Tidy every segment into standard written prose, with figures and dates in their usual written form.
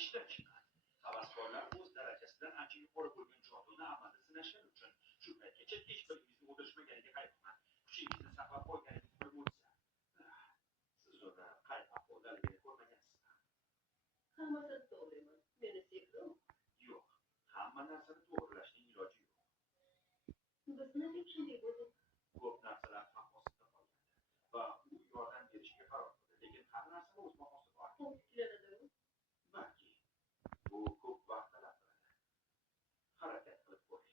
ishlab chiqadi. Havaskorlar o'z darajasidan ancha yuqori bo'lgan joduni amalda sinashgani uchun shu paytgacha hech biringizni o'ldirishmaganiga hayronman. Kuchingizni saqlab qolganingiz bir bo'lsa. Siz uni qay ahvoldaligini ko'rmagansiz. Hammasini to'g'riman. Meni sevdim. Yo'q, hamma narsani to'g'rilashning iloji yo'q. Bizni deb shunday bo'ldi. Ko'p narsalar mahosida qolgandi va u yordam berishga qaror qildi, lekin har narsani o'z bahosi bor. Ko'p tiklanadimi? Balki bu ko'p vaqt talab qiladi. Harakat qilib ko'ring.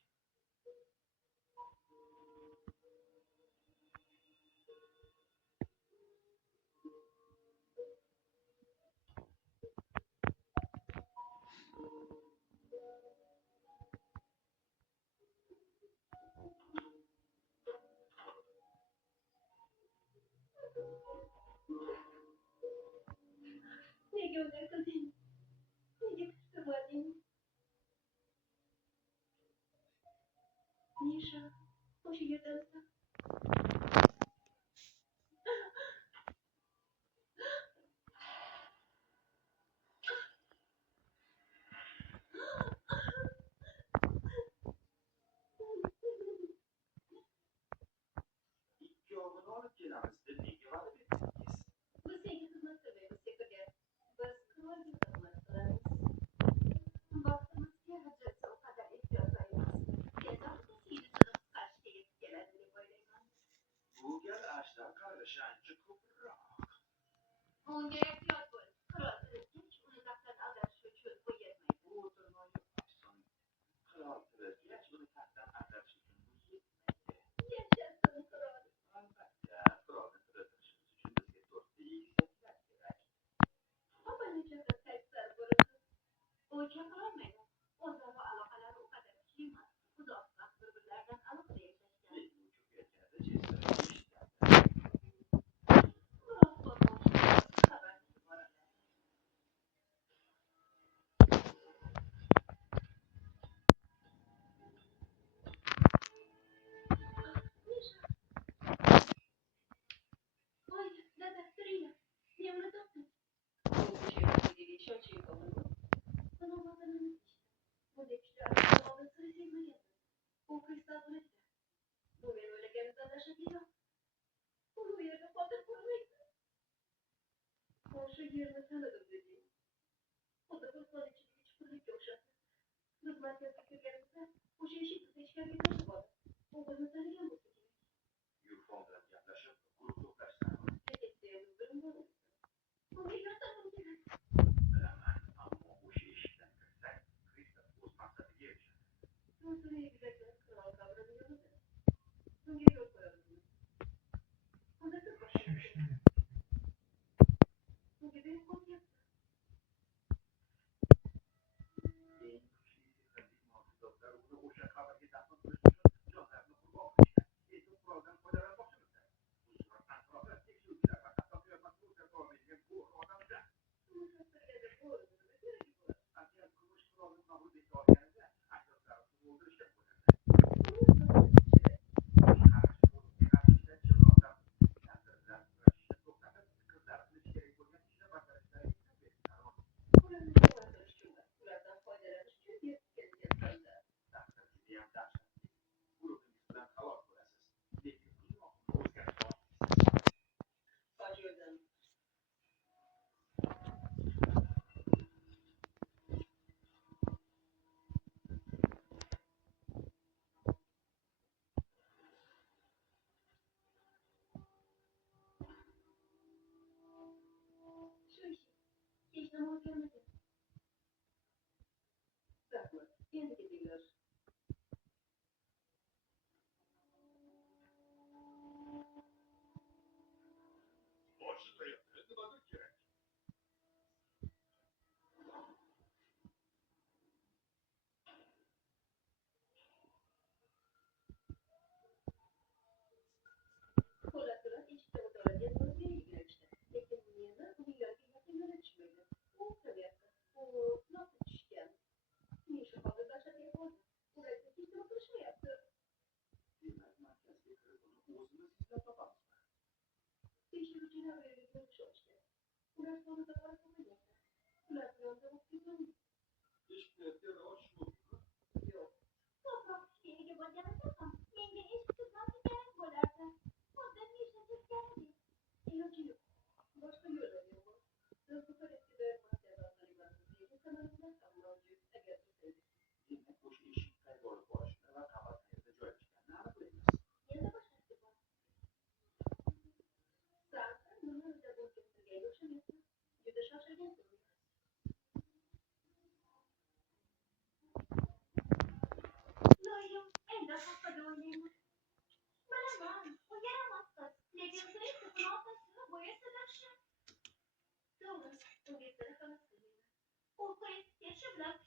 Nega unday qilding? Nega kuttirmading? Misha, o'sha yerdansan. Ikkovini olib kelamiz deb nega va'da berdingiz? Biz senga xizmat qilmaymiz, Sekiga. Biz qirolga xizmat qilamiz. Baxtimizga hujjatga o qadar ehtiyojlaymiz. Tezroqda seni sinib qarshga yetib keladi deb o'ylayman. Bu gal ashlar qarg'ishi ancha ko'proq. Unga ehtiyot bo'l. Qirol tirikach, uni taxtdan ag'darish uchun qo'yilmaydi. Bu o'tirnoy yo'qson. Qirol tirikach uni taxtdan ag'darish uchun bu yetmaydi. Yashasın qirol. Albatta, qirolni tiriltirishimiz uchun bizga 4 ta egizaklar kerak. Opani chaqir qaysar bo'lib. U chaqirolmaydi. O'zaro aloqalari u qadar kuchli emas. Uzoq vaqt bir-birlaridan aloqada yashashgan. Lekin u cho'kayotganida Chester eshitgandi. Biroq qo'rquvchi xabar yuboradi. Misha. Oy, dada, turinglar. Men uni topdim. Bu kuchga ishonchli bo'ldi. Buni xotinimiz ishdi. Bunday kuchli ayolni oldin sira sevmagandim. U kristal bo'lakda. Bu men o'ylaganimdan dahshatliroq. U yerda xotin ko'rmaydi. O'sha yerni tanidim deding. Xuddi bir son ichidagi chuqurlikka o'xshadi. Biz markazga kirganimizda o'sha eshik bizni ichkariga tortib oldi. U bizni tanigan bo'lsa kerak. Yurfon bilan gaplashib, guruh to'plashtiramiz. Detektivimiz bilan bo'ldi. Unga yordamim kerak. Bilaman, ammo o'sha eshikdan kirsak, Kristof o'z maqsadiga erishadi. O'zini egizaklar qirol qabrini yonida. Bunga yo'l qo'yadimi? Unda siz boshlaysiz. Unga berib qo'yapti.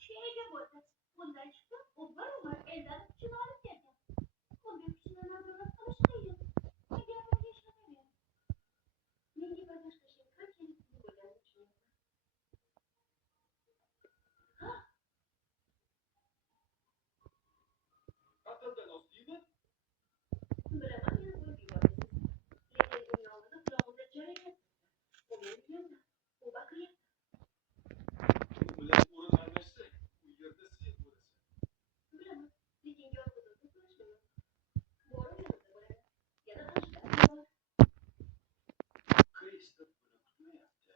Şeyge bo'ldi. Bundan chiqib, u bir umr eldan kuchini olib kelgan. Bunday kuchni nazorat qilish qiyin. Nega bunga ishonaveradi? Menga bir boshqa shay qanchalik muhim bo'lganini tushunyapman. Ha, Qatl ozdimi? bilaman meni qo'yib yuborasiz. Lekin uning oldida qulog'imda jarayapti. U meni uyimda. U baqiryapti. Bilan o'rin almashsak, u yerda sen bo'lasan. Bilaman, lekin yolg'iz o'zim qilishim yo'q. Bora yonimda bo'ladi. Yana Ajdarm bor. Kristof buni kutmayapti.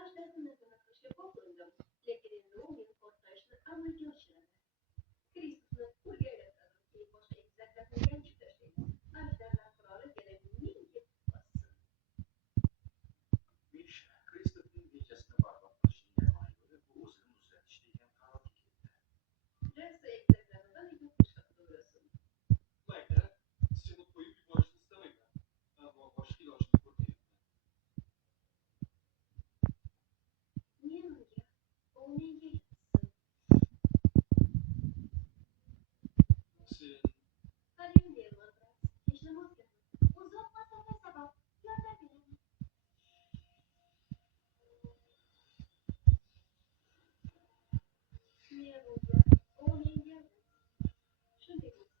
Ajdarni nazorat qilishga qo'l urindim. Lekin endi u meni portlashni amalga oshiradi. Kristofni qo'lga aylantiradi. Keyin boshqa egizaklarni yanchib tashlaydi. Ajdarlar qiroli yana ming yil bossin. Misha, Kristofning rejasini barbod qilishning yagona yo'li bu o'zini muzlatish degan qarorga keldi. Rossiya egizaklarni baliga o'qishga to'g'risi. Mayli, seni qo'yib yuborishni istamayman. Ammo boshqa ilojini ko'rmayapman. Men unga, u menga yetsin. Sen Halim deyman, brat. Hechnam o'zgarmadi. Uzoq masofa sabab yordam beraman. Men unga, u menga. Shunday bo'lsin.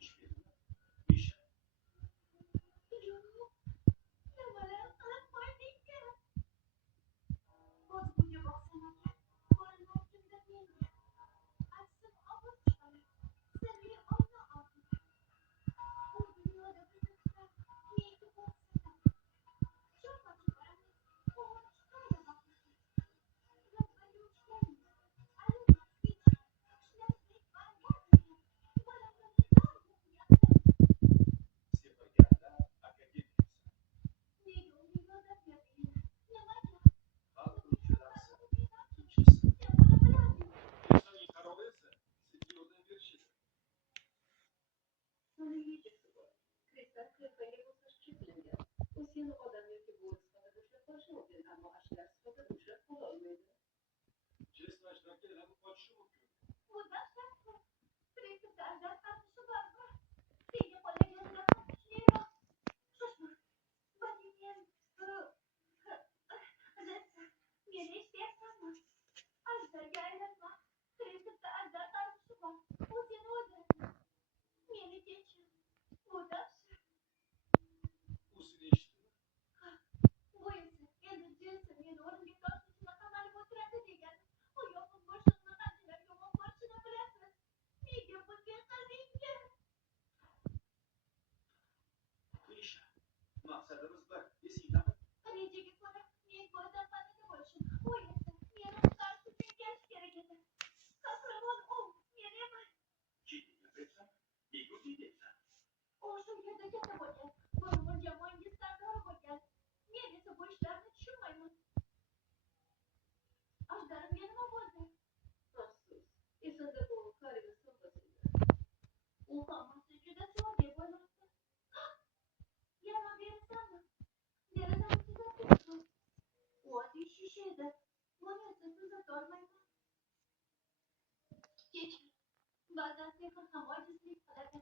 ish berma. Misha, Yo'q, nimalar qilib qo'yding-ku? Ko'zguga boqsam ekan, ko'rinmas kimdir menga. Achchiq ovoz chiqarib, sirli oyna oldida. U dunyoda bizni tutar, menga qo'rqsizlar. Sho'rva chiqaramiz, quvur chiqarib boqamiz. Gaplarga uchganmiz, allanechuk ishlashlik baravar degan. Bolamlarga dor o'qiyapti. semirganlar akademiyasi. Nega unga yordam berdinglar? Nimaga? Hal qiluvchilarsiz. Kimsiz? Men buni bilardim. Insonning qarori esa senga yordam berish edi. Uning yechisi bor. Kristal qiyofangga moslashib qilingan. U seni odam yoki bo'ri sifatida ushlab qolishi mumkin, ammo ashlar sifatida ushlab qola olmaydi. Jessi Ajdarga aylanib qochishi mumkin. Bu dahshatli. Kristalda Ajdar qarg'ishi bormi? Senga qolganlardan ham kuchliroq. Shoshma. Vladimir, meni eshityapsanmi? Ajdarga aylanma. Kristalda Ajdar qarg'ishi bor. U seni o'ldiradi. Meni kechir. Bu dahshat. U seni eshitdimi? Bu esa endi Jessi meni o'limga tortishini qamalib o'tiradi degani. U yomon boshliqni qanchalar yomon ko'rishini bilasiz. Nega bunga qilding-ku? Misha, maqsadimiz bir. Esingdami? Rejaga ko'ra men go'rdanpanada bo'lishim, u esa meni qutqarish uchun kelish kerak edi. Qahramon u, men emas. Jiddiy gapiryapsan? Nega unday deyapsan? U shu yerda katta bo'lgan, bir umr jamoangiz sardori bo'lgan. Men esa bu ishlarni tushunmayman. Ajdarimga nima bo'ldi? Afsus, esimda bu Karina so'mbasida. U hammasi juda sodda bo'lmoqda. Yana berasanmi? Derazani tuzatib tur. U oddiy shisha edi. Buni esa tuzatolmayman. Kechir. Ba'zan sehr ham ojizlik qiladi.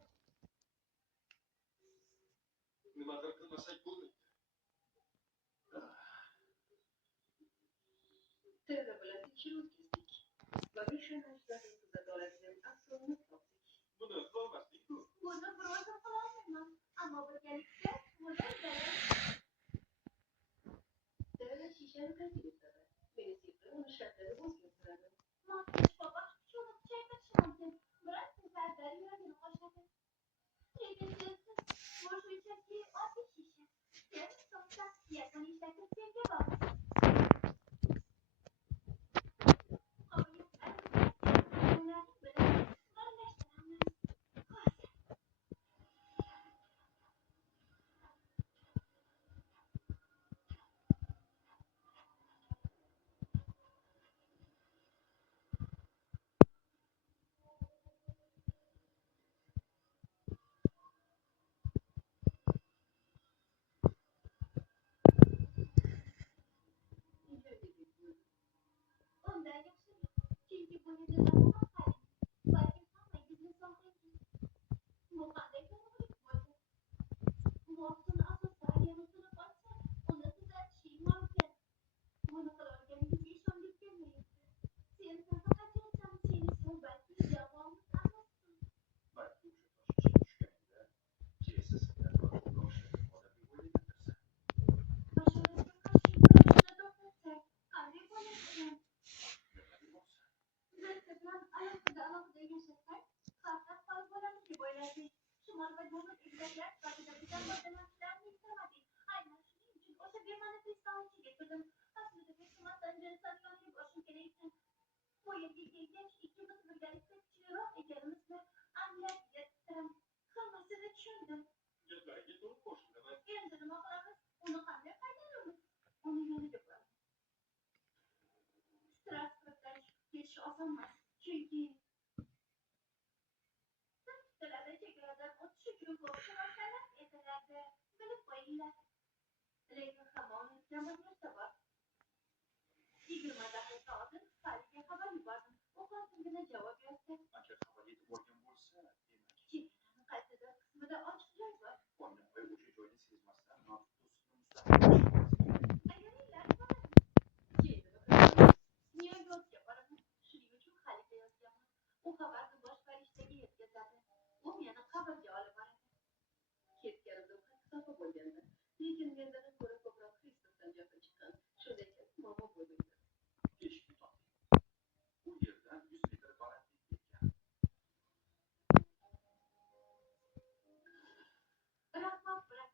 Boyacı, Şimal ve Cumhur İlbekler, Batı'da bizden foydalanışlarını istemedi. Aynen şunun için o bir manifestanlığı getirdim. Aslında bir Şimal'dan cinsel yönlü boşun gerekti. Bu yılki genç 2,5 gerekli çığırı ekerimiz ve anlayıp yettiren. Kılmasını düşündüm. Gayet doğru koşulda ve Yönetim okulumuz onu kanlı faydalanırız. Onu yönetip var. Strasbourg'dan geçiş asamaz. Çünkü Sırada çekiyorlar, o çocuğun korku başlarına yetelerde bölüp bayıyla. Lekin hamon zamanlarda var. 20 dakika aldın, sadece haber yuvardım. O konusunda cevap verdi. agar xabar yetib olgan bo'lsa, demak, Çiftliğinin qaytadan kısmında açıklar var. Qonun va o'sha joyni sezmasdan notiq to'siqni mustahkam Ayarıyla var. Çiftliğini kırmızı. Niye göz yaparım? Şuning uchun xalita yozganman. U xabarni bosh farishtaga yetkazadi. U meni qabrga olib boradi. Ketganimda xafa bo'lgandi. Lekin mendan ko'ra ko'proq Kristovdan jahli chiqqan. Shunday momo bo'ldi. eshikni topdik. U yerdan 100 metr balandlikda ekan. Rahmat bırak.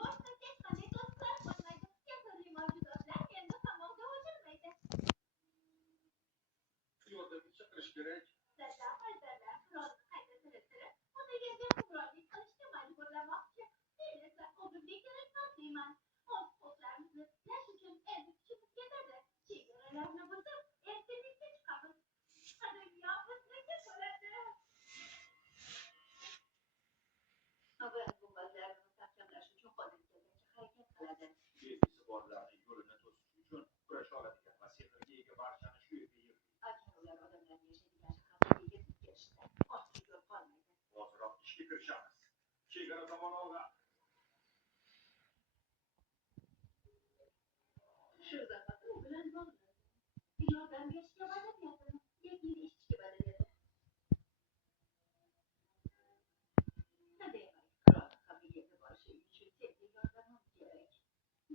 Boshqa hech qanday to'siqlar bo'lmaydi. Kasallik mavjudotlar endi qamoqda o'chirmaydi. Yordamga chaqirish kerak. Dada hazarlar qurolni qayta tirib, uni yerga hukmronlik qilishga majburlamoqchi. Men esa o'zimga kerak deyman. O'z huquqlarimizni tiklash uchun endi kuchimiz yetadi. Chegaralarni buzib, erkinlikka chiqamiz. Dunyo bizniki bo'ladi. Avval gumbazlarni mustahkamlash uchun qo'ldan kelgancha harakat qiladi. Belgisi borlarning yo'lini to'sish uchun kurasha oladigan va sehrga ega barchani shu yerga yig'dik. Agar ular odamlarni yashaydigan shaharga yetib kelishsa, ortga yo'l qolmaydi. Hoziroq ishga kirishamiz. Chegara tomon olg'a. Shu zahoti u bilan bog'liq. Yordam berishga va'da berdim. Lekin eshitishga va'da berdi. Hademay, qirolni qabiyaga borishi uchun senga yordamim kerak.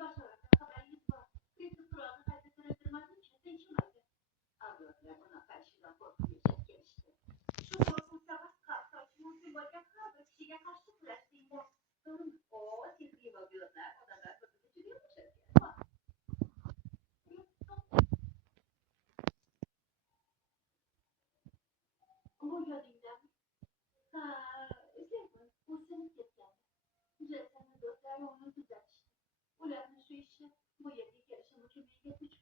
Bashoratdan xabaringiz bor. Kristof qirolni qayta tirishtirmaguncha tinchimaydi. Avlodlar uni qarshidan qo'rqib yashab kelishdi. Shu qo'rquv sabab qarshi olishi mumkin bo'lgan har bir kishiga qarshi kurashdinglar. O, sehriy mavjudotlar odamlar bir-biriga juda yumshatgan. Bu yodingdami? Ha, eslayman. U sinib ketgan. Jasani do'stlari uni tuzatishdi. Ularni shu ishni bu yerga kelishim uchun menga kuch